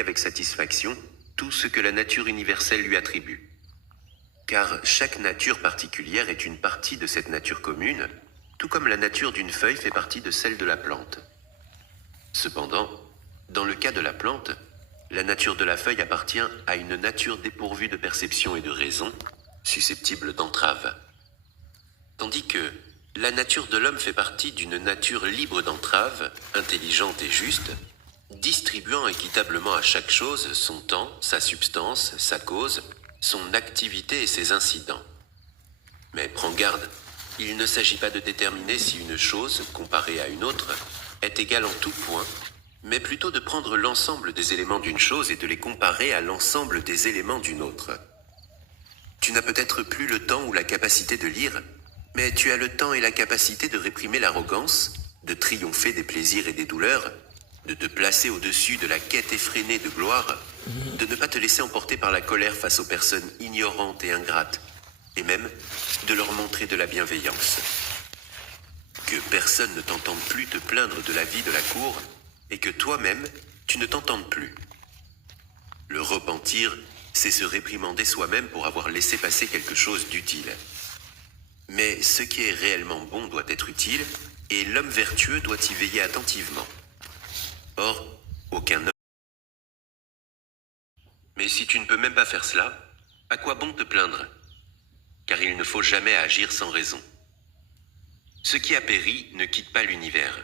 avec satisfaction tout ce que la nature universelle lui attribue. Car chaque nature particulière est une partie de cette nature commune, tout comme la nature d'une feuille fait partie de celle de la plante. Cependant, dans le cas de la plante, la nature de la feuille appartient à une nature dépourvue de perception et de raison, susceptible d'entrave. Tandis que la nature de l'homme fait partie d'une nature libre d'entrave, intelligente et juste, distribuant équitablement à chaque chose son temps, sa substance, sa cause, son activité et ses incidents. Mais prends garde, il ne s'agit pas de déterminer si une chose, comparée à une autre, est égale en tout point, mais plutôt de prendre l'ensemble des éléments d'une chose et de les comparer à l'ensemble des éléments d'une autre. Tu n'as peut-être plus le temps ou la capacité de lire, mais tu as le temps et la capacité de réprimer l'arrogance, de triompher des plaisirs et des douleurs, de te placer au-dessus de la quête effrénée de gloire, de ne pas te laisser emporter par la colère face aux personnes ignorantes et ingrates, et même de leur montrer de la bienveillance. Que personne ne t'entende plus te plaindre de la vie de la cour, et que toi-même, tu ne t'entendes plus. Le repentir, c'est se réprimander soi-même pour avoir laissé passer quelque chose d'utile. Mais ce qui est réellement bon doit être utile, et l'homme vertueux doit y veiller attentivement. Or, aucun homme... Mais si tu ne peux même pas faire cela, à quoi bon te plaindre? Car il ne faut jamais agir sans raison. Ce qui a péri ne quitte pas l'univers.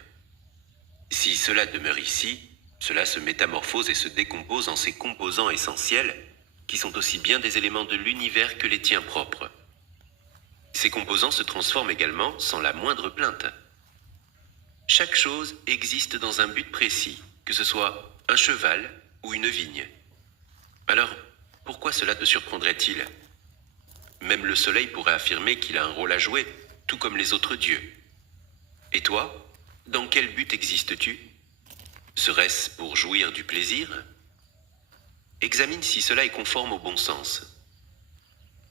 Si cela demeure ici, cela se métamorphose et se décompose en ses composants essentiels, qui sont aussi bien des éléments de l'univers que les tiens propres. Ces composants se transforment également sans la moindre plainte. Chaque chose existe dans un but précis, que ce soit un cheval ou une vigne. Alors, pourquoi cela te surprendrait-il? Même le soleil pourrait affirmer qu'il a un rôle à jouer, tout comme les autres dieux. Et toi, dans quel but existes-tu? Serait-ce pour jouir du plaisir? Examine si cela est conforme au bon sens.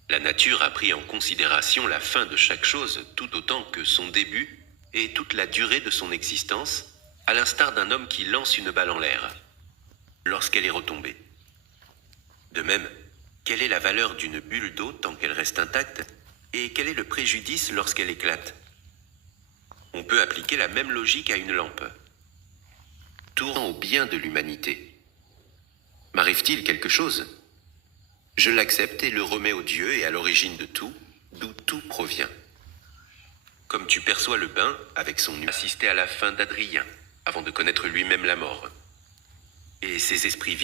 La nature a pris en considération la fin de chaque chose tout autant que son début et toute la durée de son existence, à l'instar d'un homme qui lance une balle en l'air, lorsqu'elle est retombée. De même, quelle est la valeur d'une bulle d'eau tant qu'elle reste intacte, et quel est le préjudice lorsqu'elle éclate? On peut appliquer la même logique à une lampe. Tout rend au bien de l'humanité. M'arrive-t-il quelque chose? Je l'accepte et le remets au Dieu et à l'origine de tout, d'où tout provient. Comme tu perçois le bain, avec son assisté à la fin d'Adrien, avant de connaître lui-même la mort. Et ces esprits vifs